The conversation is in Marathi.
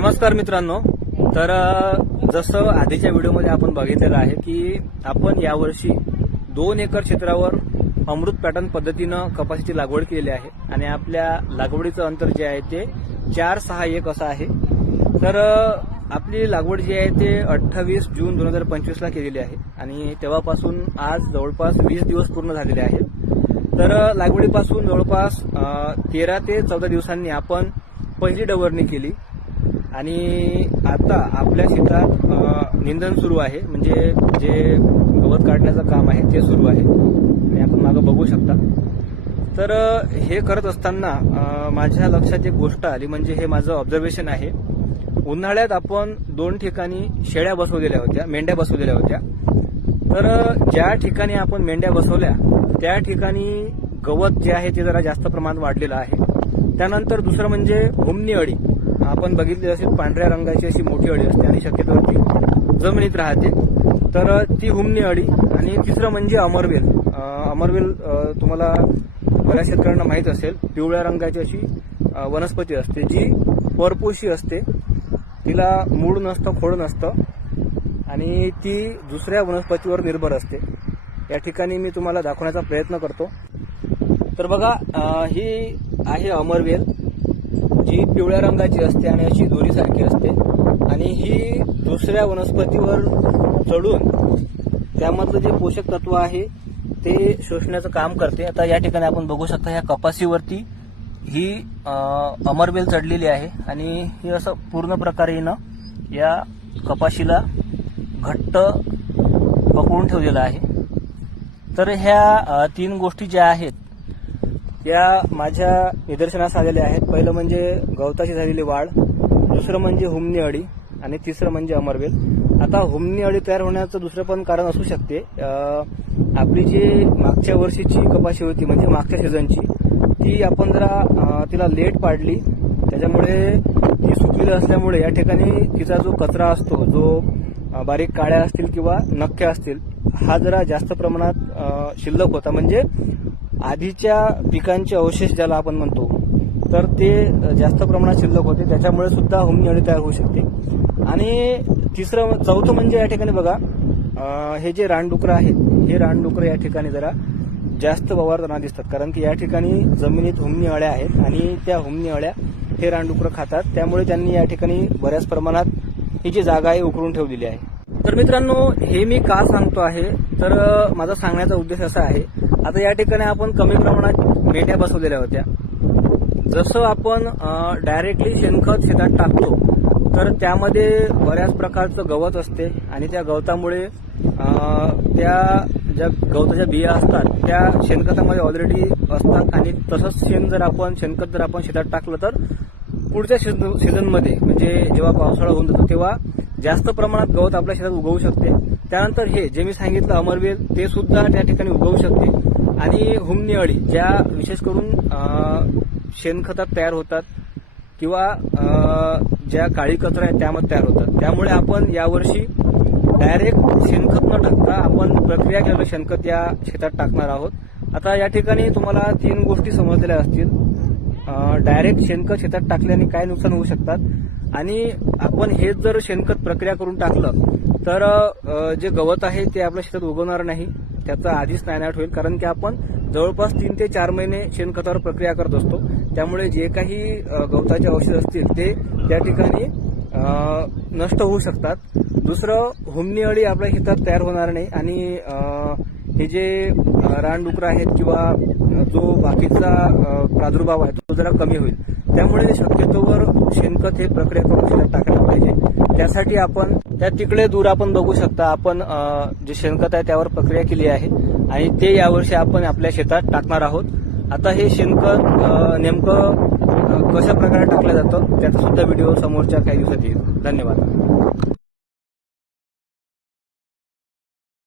नमस्कार मित्रांनो. तर जसं आधीच्या व्हिडिओमध्ये आपण बघितलेलं आहे की आपण यावर्षी दोन एकर क्षेत्रावर अमृत पॅटर्न पद्धतीनं कपाशीची लागवड केलेली आहे आणि आपल्या लागवडीचं अंतर जे आहे ते चार सहा एक असं आहे. तर आपली लागवड जी आहे ते अठ्ठावीस जून दोन हजार पंचवीसला केलेली आहे आणि तेव्हापासून आज जवळपास वीस दिवस पूर्ण झालेले आहेत. तर लागवडीपासून जवळपास तेरा ते चौदा दिवसांनी आपण पहिली डवरणी केली. आणि आता आपल्या शेतात निंदन सुरू आहे. म्हणजे जे गवत काढण्याचं काम आहे ते सुरू आहे. आणि आपण मागं बघू शकता. तर हे करत असताना माझ्या लक्षात एक गोष्ट आली. म्हणजे हे माझं ऑब्झर्वेशन आहे. उन्हाळ्यात आपण दोन ठिकाणी शेळ्या बसवलेल्या होत्या मेंढ्या बसवलेल्या होत्या. तर ज्या ठिकाणी आपण मेंढ्या बसवल्या त्या ठिकाणी गवत जे आहे ते जरा जास्त प्रमाणात वाढलेलं आहे. त्यानंतर दुसरं म्हणजे हुमणी अळी आपण बघितली असेल पांढऱ्या रंगाची अशी मोठी अळी असते आणि शक्यतो जमिनीत राहते. तर ती हुमणी अळी आणि तिसरं म्हणजे अमरवेल. अमरवेल तुम्हाला बऱ्याच शेतकऱ्यांना माहीत असेल पिवळ्या रंगाची अशी वनस्पती असते जी परपोशी असते. तिला मूळ नसतं खोड नसतं आणि ती दुसऱ्या वनस्पतीवर निर्भर असते. या ठिकाणी मी तुम्हाला दाखवण्याचा प्रयत्न करतो. तर बघा ही आहे अमरवेल. जी पिवळ्या रंगाची असते आणि अशी दोरीसारखी असते आणि ही दुसऱ्या वनस्पतीवर चढून त्यामधलं जे पोषक तत्व आहे ते शोषण्याचं काम करते. आता या ठिकाणी आपण बघू शकता ह्या कपाशीवरती ही अमरबेल चढलेली आहे आणि ही असं पूर्ण प्रकारेनं या कपाशीला घट्ट पकडून ठेवलेलं आहे. तर ह्या तीन गोष्टी ज्या आहेत या माझ्या निदर्शनास आलेल्या आहेत. पहिलं म्हणजे गवताची झालेली वाढ दुसरं म्हणजे हुमणी अळी आणि तिसरं म्हणजे अमरवेल. आता हुमणी अळी तयार होण्याचं दुसरं पण कारण असू शकते. आपली जी मागच्या वर्षीची कपाशी होती म्हणजे मागच्या सीझनची ती आपण जरा तिला लेट पाडली. त्याच्यामुळे ती सुकलेली असल्यामुळे या ठिकाणी तिचा जो कचरा असतो जो बारीक काळ्या असतील किंवा नख्या असतील हा जरा जास्त प्रमाणात शिल्लक होता. म्हणजे आधीच्या पिकांचे अवशेष ज्याला आपण म्हणतो तर ते जास्त प्रमाणात शिल्लक होते. त्याच्यामुळे सुद्धा हुमणी अळी तयार होऊ शकते. आणि तिसरं चौथं म्हणजे या ठिकाणी बघा हे जे रानडुकरं आहेत हे रानडुकरं या ठिकाणी जरा जास्त वावरताना दिसतात. कारण की या ठिकाणी जमिनीत हुमणी अळ्या आहेत आणि त्या हुमणी अळ्या हे रानडुकरं खातात. त्यामुळे त्यांनी या ठिकाणी बऱ्याच प्रमाणात ही जी जागा आहे उकळून ठेवलेली आहे. तर मित्रांनो हे मी का सांगतो आहे? तर माझा सांगण्याचा उद्देश असा आहे आता या ठिकाणी आपण कमी प्रमाणात मेंढ्या बसवलेल्या होत्या. जसं आपण डायरेक्टली शेणखत शेतात टाकतो तर त्यामध्ये बऱ्याच प्रकारचं गवत असते आणि त्या गवतामुळे त्या ज्या गवताच्या बिया असतात त्या शेणखतामध्ये ऑलरेडी असतात आणि तसंच शेण जर आपण शेणखत जर आपण शेतात टाकलं तर पुढच्या सीझन सीझनमध्ये म्हणजे जेव्हा पावसाळा होऊन जातो तेव्हा जास्त प्रमाणात गवत आपल्या शेतात उगवू शकते. त्यानंतर हे जे मी सांगितलं अमरवेल ते सुद्धा त्या ठिकाणी उगवू शकते. आणि हुमणी अळी ज्या विशेष करून शेणखतात तयार होतात किंवा ज्या काळी कचरा आहेत त्यामध्ये तयार होतात. त्यामुळे आपण यावर्षी डायरेक्ट शेणखत न टाकता आपण प्रक्रिया केलेलं शेणखत या शेतात टाकणार आहोत. आता या ठिकाणी तुम्हाला तीन गोष्टी समजलेल्या असतील. डायरेक्ट शेणखत शेतात टाकल्याने काय नुकसान होऊ शकतात? आणि आपण हेच जर शेणखत प्रक्रिया करून टाकलं तर जे गवत आहे ते आपल्या शेतात उगवणार नाही. त्याचा आधीच नायनाट होईल कारण की आपण जवळपास तीन ते चार महिने शेणखतावर प्रक्रिया करत असतो. त्यामुळे जे काही गवताचे औषध असतील ते त्या ठिकाणी नष्ट होऊ शकतात. दुसरं हुमणी अळी आपल्या शेतात तयार होणार नाही. आणि हे जे रानडुकरं आहेत किंवा जो बाकीचा प्रादुर्भाव आहे तो जरा कमी होईल. त्यामुळे शक्यतोवर शेणखत हे प्रक्रिया करून शेतात टाकायला पाहिजे. त्यासाठी आपण त्या तिकडे दूर आपण बघू शकता आपण जे शेणखत आहे त्यावर प्रक्रिया केली आहे आणि ते यावर्षी आपण आपल्या शेतात टाकणार आहोत. आता हे शेणखत नेमकं कशा प्रकारे टाकलं जातं त्याचा सुद्धा व्हिडिओ समोरच्या काही दिवसात येईल. धन्यवाद.